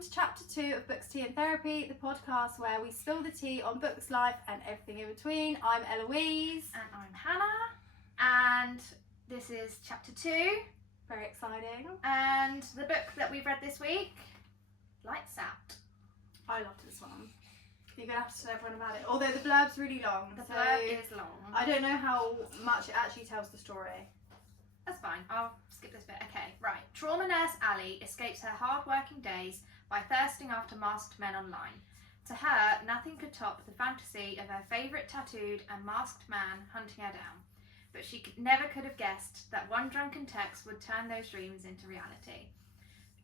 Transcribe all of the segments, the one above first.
welcome to Chapter 2 of Books, Tea and Therapy, the podcast where we spill the tea on books, life and everything in between. I'm Eloise. And I'm Hannah. And this is Chapter 2. Very exciting. And the book that we've read this week, Lights Out. I loved this one. You're going to have to tell everyone about it. Although the blurb's really long. The blurb is long. I don't know how much it actually tells the story. That's fine. I'll skip this bit. Okay, right. Trauma nurse Ali escapes her hard-working days by thirsting after masked men online. To her, nothing could top the fantasy of her favourite tattooed and masked man hunting her down. But she never could have guessed that one drunken text would turn those dreams into reality.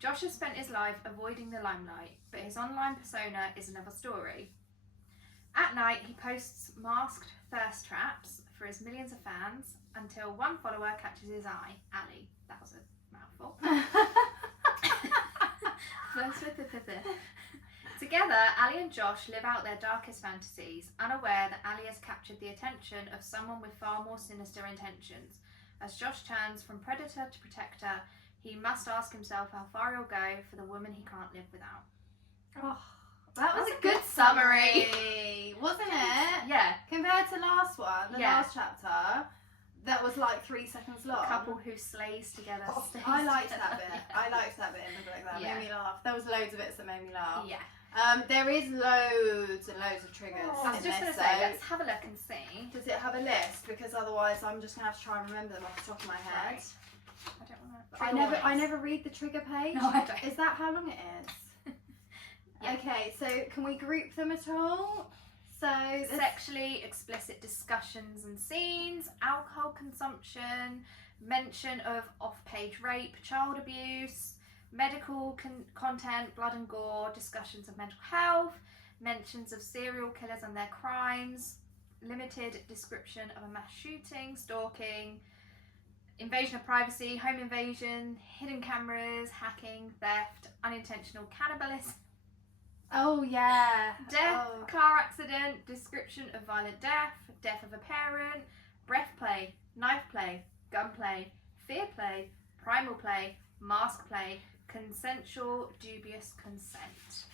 Josh has spent his life avoiding the limelight, but his online persona is another story. At night, he posts masked thirst traps for his millions of fans until one follower catches his eye, Ali. That was a mouthful. Together, Ali and Josh live out their darkest fantasies, unaware that Ali has captured the attention of someone with far more sinister intentions. As Josh turns from predator to protector, he must ask himself how far he'll go for the woman he can't live without. Oh, that was a good summary, wasn't it? Yeah. Compared to last one, the last chapter, that was like 3 seconds long. A couple who slays together. I liked that bit. I liked that bit in the book. That made me laugh. There was loads of bits that made me laugh. Yeah. There is loads and loads of triggers. I was just going to say, let's have a look and see. Does it have a list? Because otherwise, I'm just going to have to try and remember them off the top of my head. Right. I don't want to. I never read the trigger page. No, I don't. Is that how long it is? Yeah. Okay, so can we group them at all? So sexually explicit discussions and scenes, alcohol consumption, mention of off-page rape, child abuse, medical content, blood and gore, discussions of mental health, mentions of serial killers and their crimes, limited description of a mass shooting, stalking, invasion of privacy, home invasion, hidden cameras, hacking, theft, unintentional cannibalism. Oh yeah. Death, car accident, description of violent death, death of a parent, breath play, knife play, gun play, fear play, primal play, mask play, consensual dubious consent.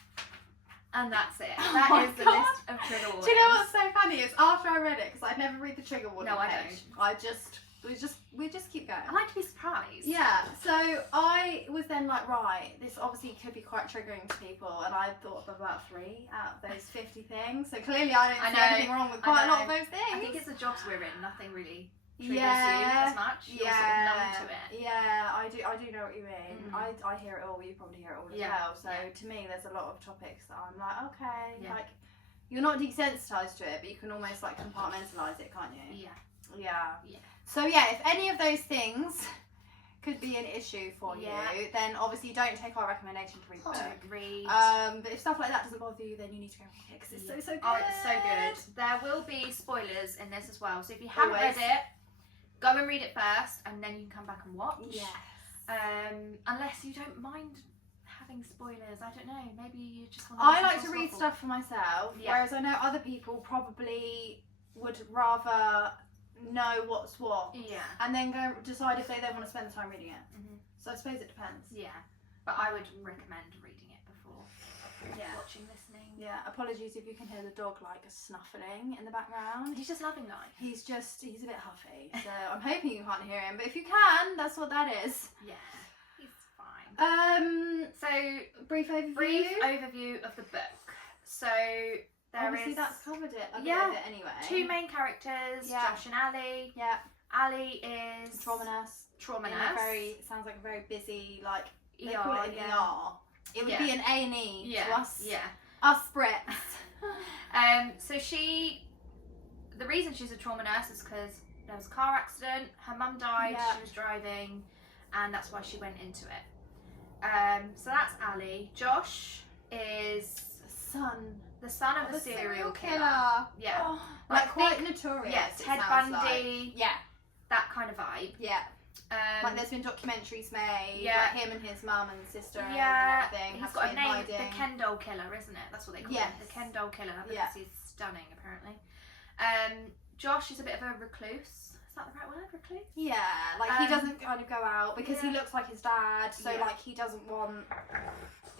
And that's it. That is the list of trigger warnings. Do you know what's so funny is after I read it, because I never read the trigger warning page. I don't. We just keep going. I like to be surprised. Yeah, so I was then like, right, this obviously could be quite triggering to people, and I thought of about 3 out of those 50 things. So clearly I don't see anything wrong with quite a lot of those things. I think it's the jobs we're in, nothing really triggers you as much. You're sort of numb to it. Yeah, I do know what you mean. I hear it all, you probably hear it all as well. So to me there's a lot of topics that I'm like, okay, like you're not desensitized to it, but you can almost like compartmentalise it, can't you? Yeah. So if any of those things could be an issue for you, then obviously don't take our recommendation to read the book. But if stuff like that doesn't bother you, then you need to go and read it because it's so good. Oh, it's so good. There will be spoilers in this as well. So if you haven't read it, go and read it first, and then you can come back and watch. Yes. Unless you don't mind having spoilers, I don't know. Maybe you just want. I like to read stuff for myself, whereas I know other people probably would rather know what's what, and then go decide if they then want to spend the time reading it. So I suppose it depends. But I would recommend reading it before watching, listening. Apologies if you can hear the dog like snuffling in the background. He's just loving life. He's a bit huffy, so I'm hoping you can't hear him, but if you can, that's what that is. He's fine. So brief overview of the book. So obviously that's covered it a bit of it anyway. 2 main characters, Josh and Ali. Ali is trauma nurse. It sounds like a very busy, like they call it an ER. It would be an A&E to us. Us Brits. So the reason she's a trauma nurse is because there was a car accident, her mum died, she was driving, and that's why she went into it. So that's Ali. Josh is the son of a serial killer. Like quite notorious. Ted Bundy. That kind of vibe. Like there's been documentaries made, like him and his mum and sister and everything. He's got a name, the Ken doll killer, isn't it? That's what they call him, the Ken doll killer, because he's stunning apparently. Josh is a bit of a recluse. Is that the right word, recluse? Like he doesn't kind of go out because he looks like his dad, so like he doesn't want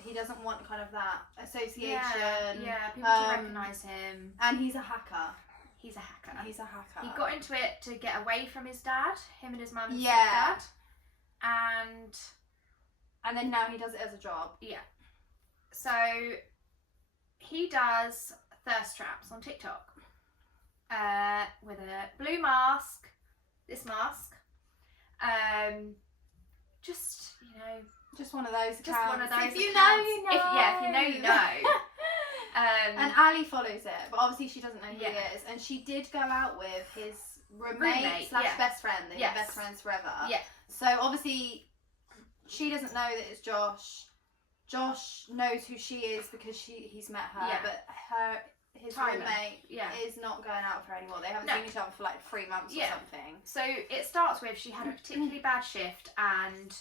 he doesn't want kind of that association. Yeah, people to recognise him. And he's a hacker. He's a hacker. He's a hacker. He got into it to get away from his dad, him and his mum and Yeah. stepdad. And then now he does it as a job. Yeah. So he does thirst traps on TikTok with a blue mask, this mask. Just, you know, just one of those accounts. Just one of those If you accounts. know, you know. If you know, you know. And Ali follows it, but obviously she doesn't know who Yeah. he is. And she did go out with his roommate slash yeah. best friend. They've Yes. been best friends forever. Yeah. So obviously she doesn't know that it's Josh. Josh knows who she is because he's met her, Yeah. but his Tyler. roommate Yeah. is not going out with her anymore. They haven't No. seen each other for like 3 months Yeah. or something. So it starts with she had a particularly bad shift and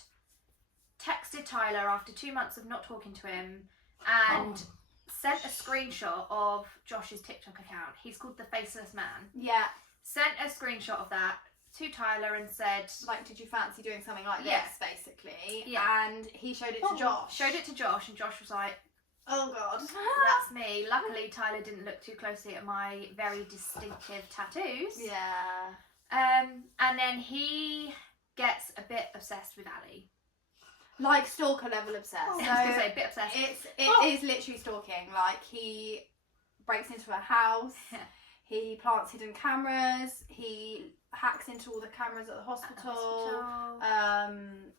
texted Tyler after 2 months of not talking to him and sent a screenshot of Josh's TikTok account. He's called the Faceless Man. Yeah. Sent a screenshot of that to Tyler and said, like, did you fancy doing something like Yeah. this, basically? Yeah. And he showed it to Josh. Showed it to Josh, and Josh was like, oh God. that's me. Luckily, Tyler didn't look too closely at my very distinctive tattoos. Yeah. And then he gets a bit obsessed with Ali. Like stalker level obsessed. I was So going to say, a bit obsessed. it is literally stalking. Like, he breaks into her house. He plants hidden cameras. He hacks into all the cameras at the hospital.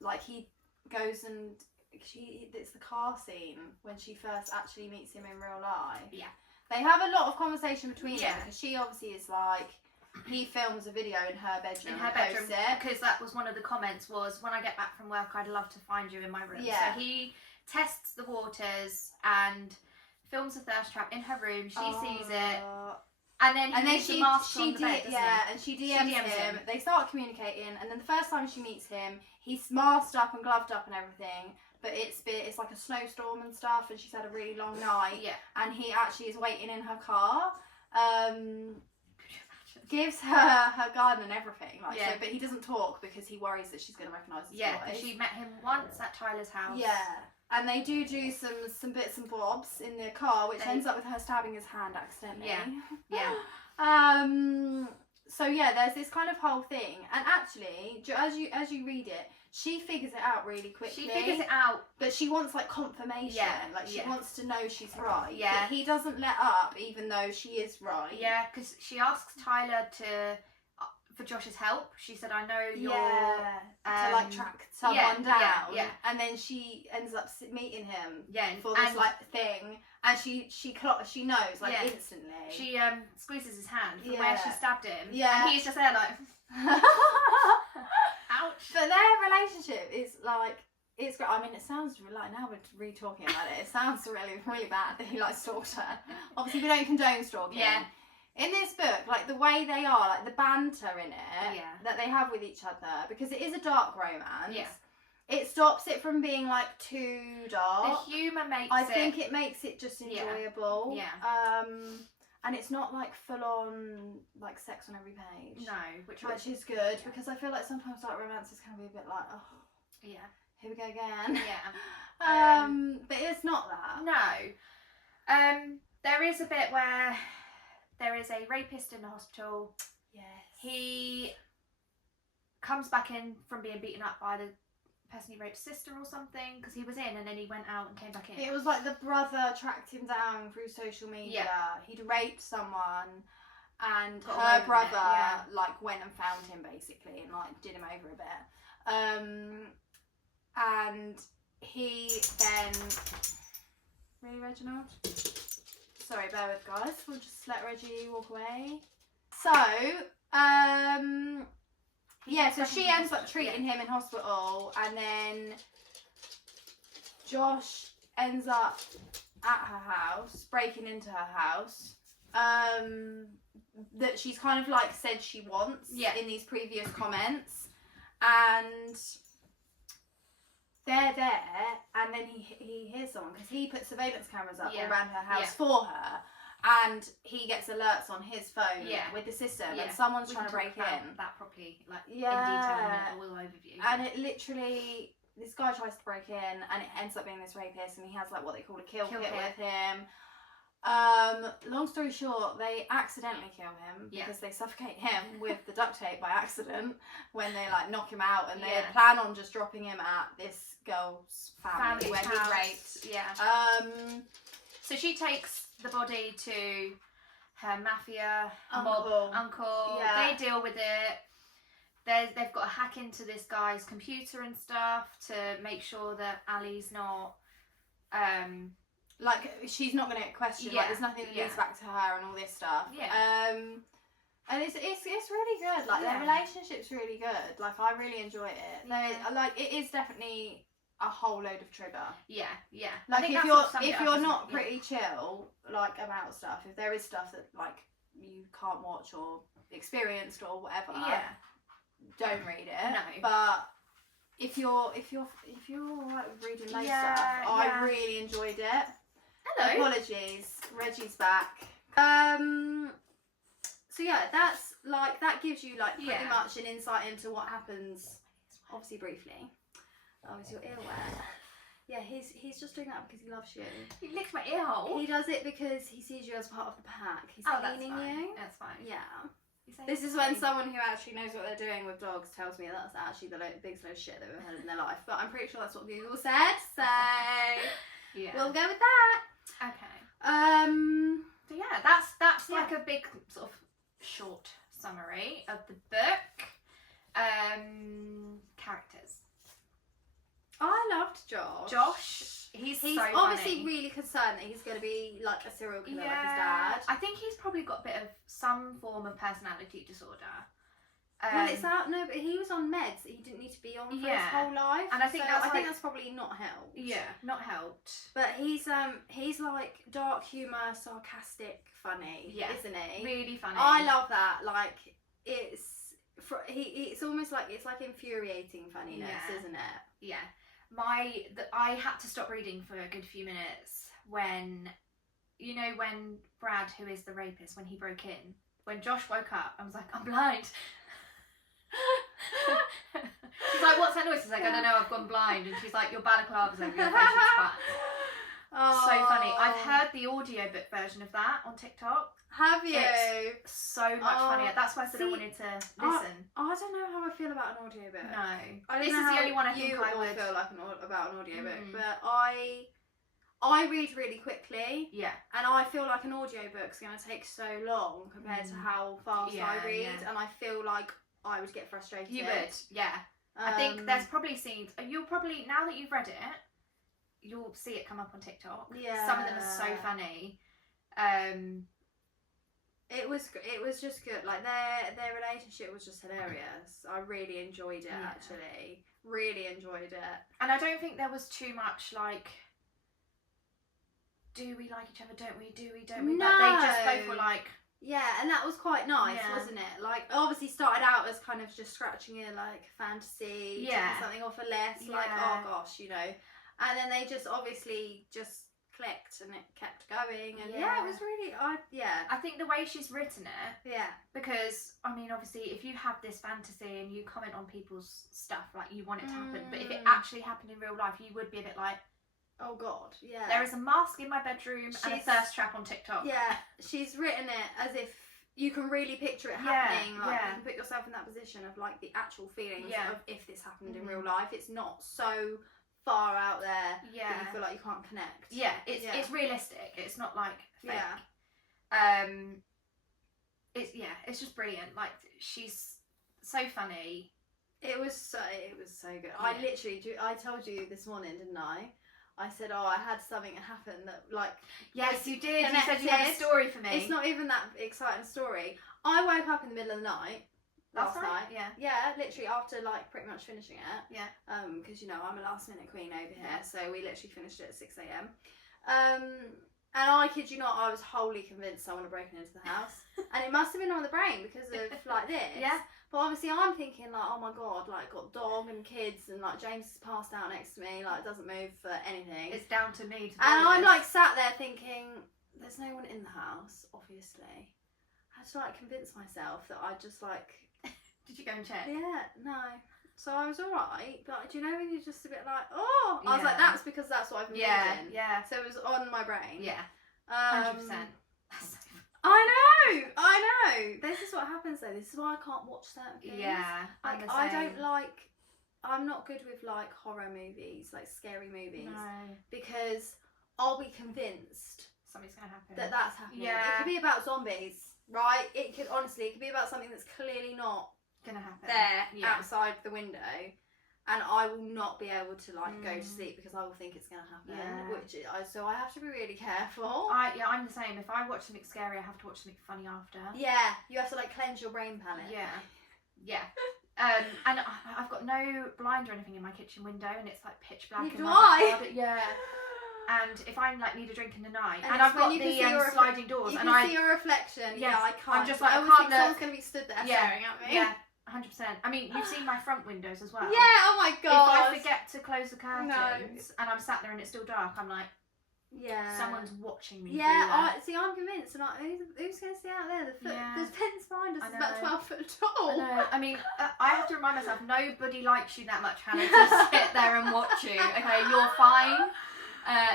Like, he goes and it's the car scene when she first actually meets him in real life. Yeah. They have a lot of conversation between them Yeah. because she obviously is like, he films a video in her bedroom. In her and bedroom, posts it. because that was one of the comments was, when I get back from work, I'd love to find you in my room. Yeah. So he tests the waters and films a thirst trap in her room. She sees it, and then he puts the mask on the bed, doesn't he? and she DMs him. They start communicating, and then the first time she meets him, he's masked up and gloved up and everything. But it's like a snowstorm and stuff, and she's had a really long night. Yeah. And he actually is waiting in her car. Gives her garden and everything, like, Yeah. so, but he doesn't talk because he worries that she's going to recognise his Yeah, voice. because she met him once at Tyler's house. Yeah, and they do some bits and bobs in the car, which ends up with her stabbing his hand accidentally. Yeah. Yeah. So yeah, there's this kind of whole thing, and actually, as you read it, she figures it out really quickly. She figures it out, but she wants like confirmation. Yeah, Like she yeah. wants to know she's right. Yeah. But he doesn't let up, even though she is right. Yeah, because she asks Tyler for Josh's help. She said, "I know you're to like track someone down." Yeah. And then she ends up meeting him. Yeah, For this like thing, and she knows like Yeah. instantly. She squeezes his hand from where she stabbed him. Yeah. And he's just there like, ouch. But their relationship is like, it's great. I mean, it sounds like, now we're re-talking about it, it sounds really, really bad that he like stalked her. Obviously we don't condone stalking. Yeah. In this book, like the way they are, like the banter in it that they have with each other, because it is a dark romance. Yeah. It stops it from being like too dark. The humour makes I think it makes it just enjoyable. Yeah. And it's not like full on like sex on every page. No, which is good because I feel like sometimes dark romances can be a bit like, oh, yeah, here we go again. Yeah. But it's not that. No. There is a bit where there is a rapist in the hospital. Yes. He comes back in from being beaten up by the person he raped sister or something, because he was in and then he went out and came back in. It was like the brother tracked him down through social media. Yeah. He'd raped someone and her brother like went and found him basically and like did him over a bit. And he then... Really, Reginald? Sorry, bear with guys. We'll just let Reggie walk away. So, yeah, so she ends up treating him in hospital, and then Josh ends up at her house, breaking into her house, that she's kind of like said she wants in these previous comments, and they're there, and then he hears someone, because he put surveillance cameras up around her house for her, and he gets alerts on his phone with the system, and someone's trying to break in. That properly, like in detail, in a little overview. And it literally, this guy tries to break in, and it ends up being this rapist, and he has like what they call a kill kit with him. Long story short, they accidentally kill him because they suffocate him with the duct tape by accident when they like knock him out, and they plan on just dropping him at this girl's family where he's raped. Yeah. So she takes the body to her mafia uncle. Yeah. They deal with it. They've got to hack into this guy's computer and stuff to make sure that Ali's not like she's not going to get questioned. Like there's nothing that leads back to her and all this stuff. And it's really good. Like their relationship's really good. Like I really enjoy it. Like it is definitely a whole load of trigger. Like if you're not pretty chill like about stuff, if there is stuff that like you can't watch or experienced or whatever, don't read it. No. But if you're alright with reading loads stuff, I really enjoyed it. Hello. Apologies, Reggie's back. So yeah, that's like that gives you like pretty much an insight into what happens. Obviously, briefly. Oh, is your ear wet? Yeah, he's just doing that because he loves you. He licked my ear hole. He does it because he sees you as part of the pack. He's cleaning you. That's fine. Yeah. This is when someone who actually knows what they're doing with dogs tells me that's actually the biggest load of shit they've ever had in their life. But I'm pretty sure that's what Google said, so we'll go with that. Okay. So yeah, that's like a big sort of short summary of the book. Characters. I loved Josh. He's so obviously funny. Really concerned that he's going to be like a serial killer like his dad. I think he's probably got a bit of some form of personality disorder. Well, it's out. No, but he was on meds that he didn't need to be on for his whole life, and I think that's probably not helped. Yeah, not helped. But he's like dark humour, sarcastic, funny, isn't he? Really funny. I love that. Like it's almost like it's like infuriating funniness, isn't it? Yeah. I had to stop reading for a good few minutes when Brad, who is the rapist, when he broke in, when Josh woke up, I was like, I'm blind. She's like, what's that noise? He's like, I don't know, I've gone blind. And she's like, your balaclava's over your face, it's flat. So funny. I've heard the audiobook version of that on TikTok. Have you? It's so much funnier. That's why I said I wanted to listen. I don't know how I feel about an audiobook. No. This is the only one I think I would feel like about an audiobook. But I read really quickly. Yeah. And I feel like an audiobook's going to take so long compared to how fast I read. Yeah. And I feel like I would get frustrated. You would, yeah. I think there's probably scenes, you'll probably, now that you've read it, you'll see it come up on TikTok. Yeah. Some of them are so funny. It was just good. Like their relationship was just hilarious. I really enjoyed it actually. Really enjoyed it. And I don't think there was too much like, do we like each other? Don't we? Do we? Don't we? No. Like, they just both were like. Yeah, and that was quite nice, wasn't it? Like, obviously started out as kind of just scratching in like fantasy, taking something off a list, like, oh gosh, you know. And then they just obviously just clicked and it kept going, and it was really, I think the way she's written it, because, I mean, obviously, if you have this fantasy and you comment on people's stuff, like, you want it to happen, but if it actually happened in real life, you would be a bit like, oh god, yeah. There is a mask in my bedroom and a thirst trap on TikTok. Yeah, she's written it as if you can really picture it happening. Like you can put yourself in that position of like the actual feelings of if this happened in real life. It's not so far out there that you feel like you can't connect. Yeah, it's realistic. It's not like fake. Yeah. It's just brilliant. Like she's so funny. It was so good. Yeah. I told you this morning, didn't I? I said, I had something happen that, like... Yes, you did. You said you had a story for me. It's not even that exciting story. I woke up in the middle of the night last night. Yeah. Yeah, literally after, like, pretty much finishing it. Yeah. Because, you know, I'm a last-minute queen over here, so we literally finished it at 6 a.m. And I kid you not, I was wholly convinced someone had broken into the house. And it must have been on the brain because of, like, this. Yeah. But obviously I'm thinking like, oh my god, like got dog and kids and like James is passed out next to me, like doesn't move for anything. It's down to me to And I'm like sat there thinking, there's no one in the house, obviously. I had to like convince myself that I just like... Did you go and check? Yeah, no. so I was alright. But do you know when you're just a bit like, oh, I was like, that's because that's what I've moved in. Yeah. So it was on my brain. Yeah. 100%. I know. This is what happens though. This is why I can't watch certain things. Yeah. Like I don't like. I'm not good with like horror movies, like scary movies, because I'll be convinced something's gonna happen. That's happening. Yeah. It could be about zombies, right? It could be about something that's clearly not gonna happen there outside the window, and I will not be able to like go to sleep because I will think it's gonna happen. Yeah. So I have to be really careful. I'm the same. If I watch something scary, I have to watch something funny after. Yeah, you have to like cleanse your brain palette. Yeah. And I've got no blind or anything in my kitchen window, and it's like pitch black. Neither do I. Yeah. And if I like need a drink in the night, and I've got the sliding doors, you and can see your reflection. Yeah, I can't. I'm just like, I always think someone's gonna be stood there staring at me. Yeah, 100%. I mean, you've seen my front windows as well. Yeah. Oh my god. If I forget to close the curtains and I'm sat there and it's still dark, I'm like, someone's watching me. Yeah, I'm convinced. And who's going to see out there? The fence behind us is about 12 foot tall. I know. I mean, I have to remind myself, nobody likes you that much, Hannah, to sit there and watch you. Okay, you're fine.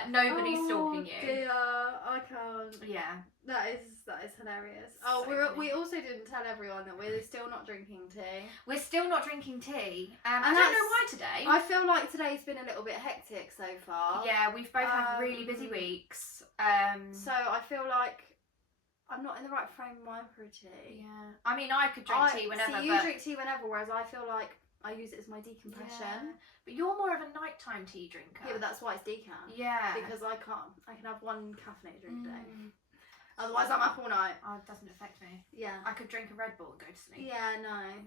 Nobody's stalking you. Dear, I can't. Yeah. That is hilarious. So we also didn't tell everyone that we're still not drinking tea. We're still not drinking tea. I don't know why today. I feel like today's been a little bit hectic so far. Yeah, we've both had really busy weeks. So I feel like I'm not in the right frame of mind for a tea. Yeah. I mean, I could drink tea whenever. See, you drink tea whenever, whereas I feel like I use it as my decompression. Yeah. But you're more of a nighttime tea drinker. Yeah, but that's why it's decaf. Yeah. Because I can have one caffeinated drink a day. Otherwise, I'm up all night. Oh, it doesn't affect me. Yeah. I could drink a Red Bull and go to sleep. Yeah, no.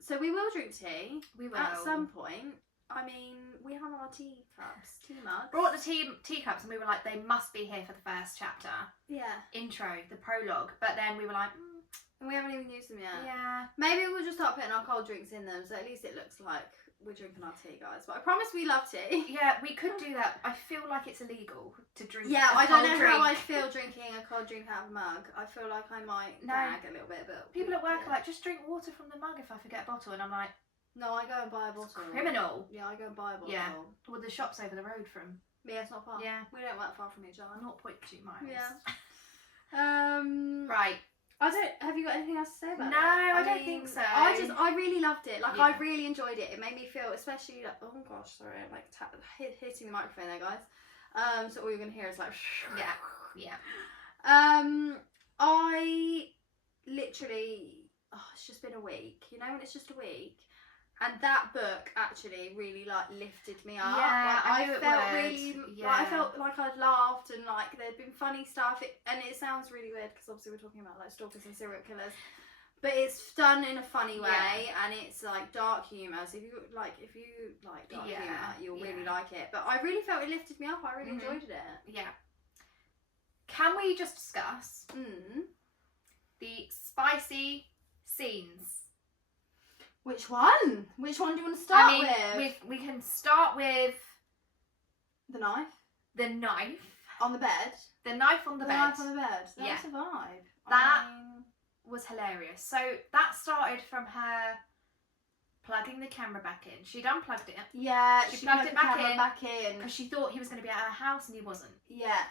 So we will drink tea. We will. At some point. I mean, we have our tea cups, tea mugs. Brought the teacups, and we were like, they must be here for the first chapter. Yeah. Intro, the prologue. But then we were like, and we haven't even used them yet. Yeah. Maybe we'll just start putting our cold drinks in them, so at least it looks like we're drinking our tea, guys. But I promise we love tea. Yeah, we could do that. I feel like it's illegal to drink. Yeah, I don't know how I feel drinking a cold drink out of a mug. I feel like I might gag a little bit, but people at work are like, just drink water from the mug if I forget a bottle, and I'm like, no, I go and buy a bottle. It's criminal. Yeah, I go and buy a bottle. Yeah. Well, the shop's over the road from. Yeah, it's not far. Yeah. We don't work far from each other. 0.2 miles. Yeah. Right. Have you got anything else to say about it? No, I don't think so. I really loved it. Like, I really enjoyed it. It made me feel, especially like, oh gosh, sorry, I'm like hitting the microphone there, guys. So all you're gonna hear is like, yeah. I literally, it's just been a week. You know, when it's just a week. And that book actually really like lifted me up. Yeah, like, I felt like I'd laughed and like there'd been funny stuff. And it sounds really weird because obviously we're talking about like stalkers and serial killers, but it's done in a funny way and it's like dark humour. So if you like dark humour, you'll really like it. But I really felt it lifted me up. I really enjoyed it. Yeah. Can we just discuss the spicy scenes? Which one? Which one do you want to start with? We can start with the knife. The knife on the bed. The knife on the bed. Knife on the bed. That was a vibe. That was hilarious. So that started from her plugging the camera back in. She'd unplugged it. Yeah, she plugged it back in because she thought he was going to be at her house and he wasn't. Yeah.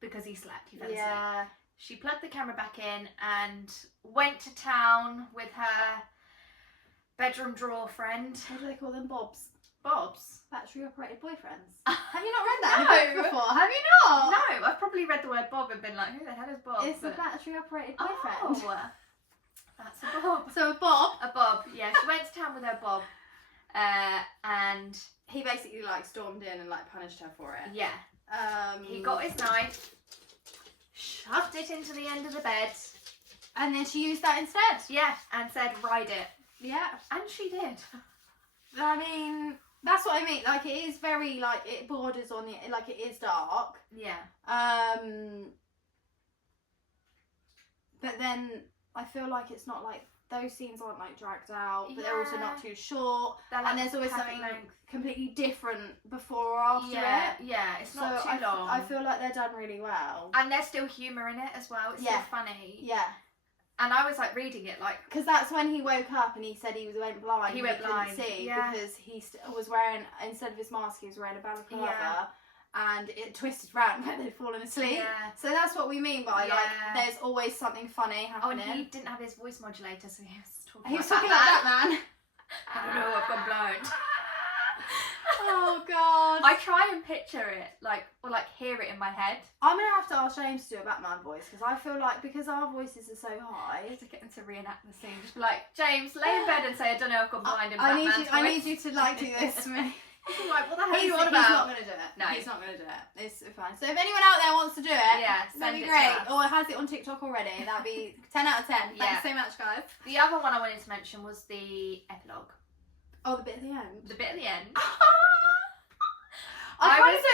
Because he slept. He fell asleep. She plugged the camera back in and went to town with her bedroom drawer friend. What do they call them? Bobs. Battery operated boyfriends. Have you not read that in a book before? Have you not? No, I've probably read the word Bob and been like, who the hell is Bob? It's a battery operated boyfriend. Oh, that's a Bob. So a Bob. Yeah, she went to town with her Bob. And he basically like stormed in and like punished her for it. Yeah. He got his knife, shoved it into the end of the bed. And then she used that instead. Yeah, and said, ride it. Yeah. And she did. I mean, that's what I mean. Like, it is very, like, it borders on it. Like, it is dark. Yeah. But then I feel like it's not like, those scenes aren't like dragged out, but they're also not too short. Like, and there's always something completely different before or after it. Yeah, it's not too long. I feel like they're done really well. And there's still humour in it as well. It's still funny. Yeah. And I was like reading it like... Because that's when he woke up and he said he went blind. He went blind. Couldn't see because he was wearing, instead of his mask, he was wearing a balaclava. And it twisted round when they'd fallen asleep. Yeah. So that's what we mean by like there's always something funny happening. Oh, and he didn't have his voice modulator, so he was talking. He was talking like that, man. I don't know, I've gone blind. Oh god. I try and picture it, or hear it in my head. I'm gonna have to ask James to do a Batman voice because I feel like because our voices are so high. To get him to reenact the scene, just be like, James, lay in bed and say, I don't know, I've gone blind in Batman's voice. I need you to like do this to me. Like, what the hell are you on about? He's not going to do it. No. He's not going to do it. It's fine. So if anyone out there wants to do it, that'd be great. Or has it on TikTok already, that'd be 10 out of 10. Thanks so much, guys. The other one I wanted to mention was the epilogue. Oh, the bit at the end? The bit at the end. I kind of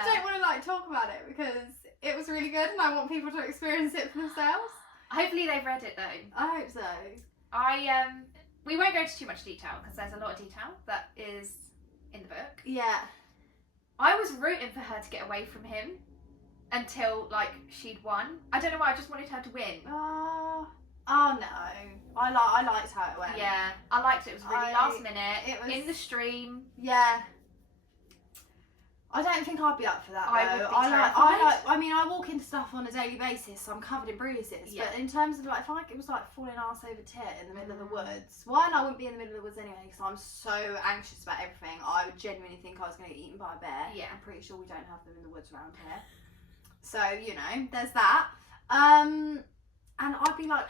her. don't want to like talk about it because it was really good and I want people to experience it for themselves. Hopefully they've read it though. I hope so. We won't go into too much detail because there's a lot of detail that is in the book. Yeah. I was rooting for her to get away from him until like she'd won. I don't know why, I just wanted her to win. Oh no. I liked how it went. Yeah, I liked it. It was really last minute. It was in the stream. Yeah. I don't think I'd be up for that though. I would be terrified. I mean, I walk into stuff on a daily basis, so I'm covered in bruises. Yeah. But in terms of like, if it was like falling arse over tit in the middle of the woods, one, I wouldn't be in the middle of the woods anyway because I'm so anxious about everything. I would genuinely think I was going to get eaten by a bear. Yeah. I'm pretty sure we don't have them in the woods around here. So, you know, there's that. And I'd be like,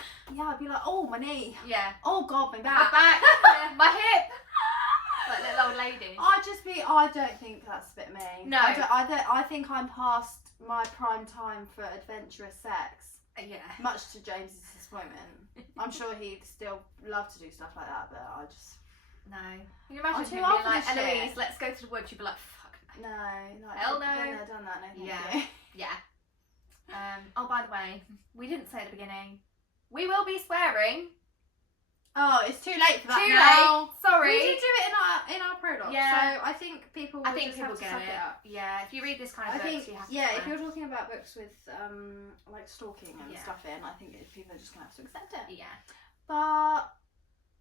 oh, my knee. Yeah. Oh, God, my back. My back. My hip. Like little old lady. I don't think that's a bit me. No. I think I'm past my prime time for adventurous sex. Yeah. Much to James's disappointment. I'm sure he'd still love to do stuff like that, but I just... No. Can you imagine I'm too him old being for like, this Eloise, shit. let's go to the woods. You'd be like, fuck no. No. Like, Hell no. Been there, done that, no thank Yeah. you. Yeah. Oh, by the way, we didn't say at the beginning, we will be swearing. Oh, it's too late for that Too now. late. Sorry. We did do it in our prologue. Yeah. So I think people will just have to get suck it. it up. Yeah, if you read this kind of books, you have to if swear. you're talking about books with like stalking and stuff in, I think people are just gonna have to accept it. Yeah. But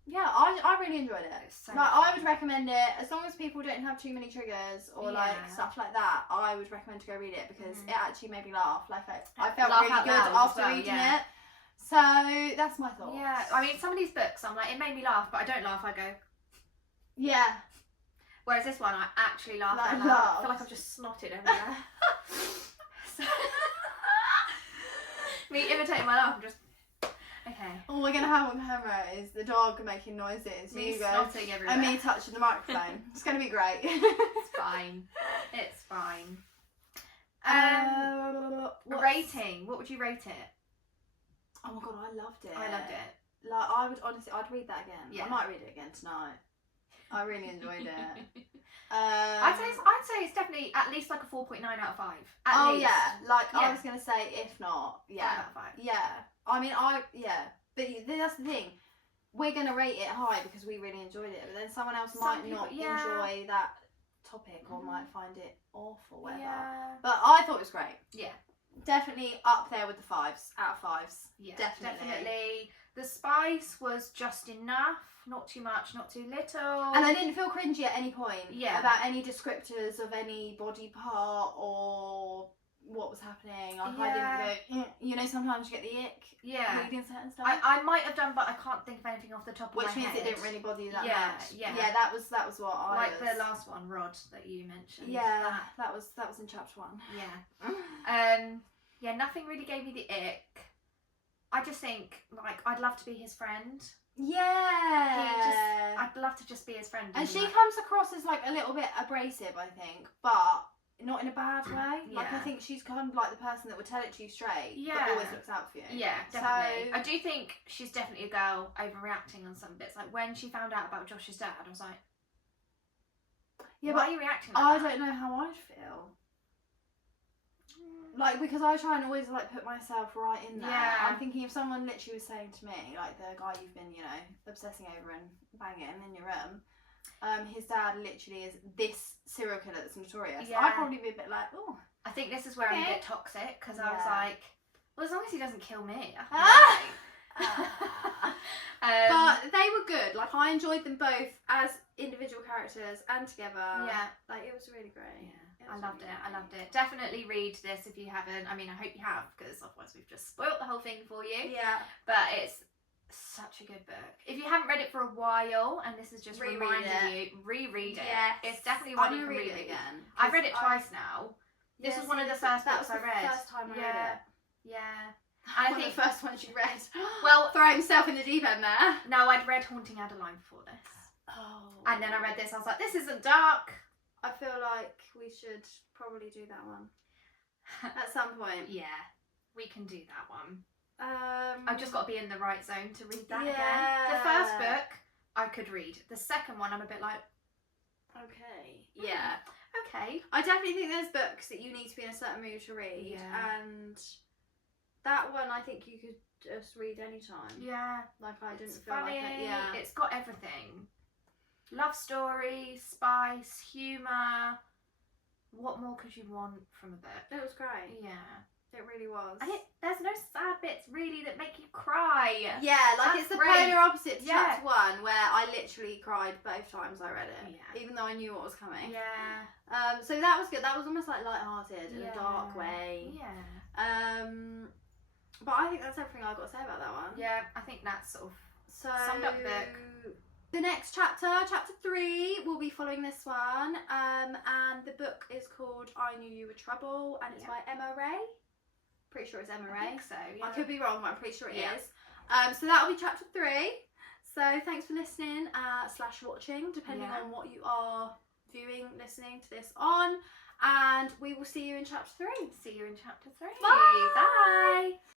yeah, I really enjoyed it. So like I would recommend it as long as people don't have too many triggers or like Yeah. stuff like that. I would recommend to go read it because it actually made me laugh. Like I felt Laugh really out good loud after as well, reading yeah. it. So that's my thoughts. Yeah, I mean, some of these books, I'm like, it made me laugh, but I don't laugh, I go. Yeah. Whereas this one, I actually laugh Like out loud. I feel like I've just snotted everywhere. So, me imitating my laugh, I'm just, okay. All we're gonna have on camera is the dog making noises, Me you go, snotting everywhere. and me touching the microphone. It's gonna be great. It's fine. It's fine. Rating. What would you rate it? Oh my god, I loved it. I loved it. Like I would honestly, I'd read that again. Yeah. I might read it again tonight. I really enjoyed it. I'd say it's definitely at least like a 4.9 out of 5. At least. Yeah, like Yeah. I was gonna say, if not, 5 yeah, out of 5. yeah. I mean, but that's the thing. We're gonna rate it high because we really enjoyed it, but then someone else might not enjoy that topic or might find it awful, whatever. Yeah. But I thought it was great. Yeah. Definitely up there with the 5s, out of 5s. Yeah, definitely. The spice was just enough, not too much, not too little. And I didn't feel cringy at any point Yeah. about any descriptors of any body part or what was happening. Like I didn't go, you know, sometimes you get the ick Yeah. reading certain stuff. I might have done, but I can't think of anything off the top of Which my means head. it didn't really bother you that Yeah, much. yeah. Yeah, that was what I like was. the last one, Rod, that you mentioned. Yeah, that was in chapter 1. Yeah. Yeah, nothing really gave me the ick. I just think, like, I'd love to be his friend. Yeah. I'd love to just be his friend. And she comes across as like a little bit abrasive, I think, but not in a bad way. Like I think she's kind of like the person that would tell it to you straight, but always looks out for you. Yeah, definitely. So, I do think she's definitely a girl overreacting on some bits. Like when she found out about Josh's dad, I was like, yeah, why but are you reacting like I that? don't know how I'd feel. Like, because I try and always like put myself right in there. Yeah. I'm thinking if someone literally was saying to me, like the guy you've been, you know, obsessing over and banging in your room, his dad literally is this serial killer that's notorious. Yeah. I'd probably be a bit like, oh. I think this is where I'm a bit toxic because I was Yeah. like, Well, as long as he doesn't kill me. But they were good. Like, I enjoyed them both as individual characters and together. Yeah. Like, it was really great. Yeah. I loved it. Definitely read this if you haven't. I mean, I hope you have, because otherwise we've just spoilt the whole thing for you. Yeah. But it's such a good book. If you haven't read it for a while and this has just reminded you, reread it. Yes. It's definitely one you can read again. I've read it twice now. This was one of the first books I read. That was the first time I read it. Yeah. I think the first ones you read. Well, throw himself in the deep end there. No, I'd read Haunting Adeline before this. Oh. And then I read this. I was like, this isn't dark. I feel like we should probably do that one at some point. Yeah, we can do that one. I've just got to be in the right zone to read that Yeah. again. The first book I could read. The second one I'm a bit like, okay. Yeah. Okay. I definitely think there's books that you need to be in a certain mood to read. Yeah. And that one I think you could just read anytime. Yeah. Like, I didn't It's feel funny. like it. Yeah. It's got everything. Love story, spice, humour. What more could you want from a book? It was great. Yeah. It really was. And there's no sad bits really that make you cry. Yeah, like That's it's the great. polar opposite to Yeah. chapter 1, where I literally cried both times I read it. Yeah. Even though I knew what was coming. Yeah. So that was good. That was almost like light-hearted in Yeah. a dark way. Yeah. But I think that's everything I've got to say about that one. Yeah, I think that's sort of So summed up the book. the next chapter, chapter 3, will be following this one. And the book is called I Knew You Were Trouble, and it's by Emma Ray. Pretty sure it's Emma Ray. I think so, yeah. I could be wrong, but I'm pretty sure it Yeah. is. So that'll be chapter 3. So thanks for listening / watching, depending on what you are viewing, listening to this on. And we will see you in chapter 3. See you in chapter 3. Bye. Bye.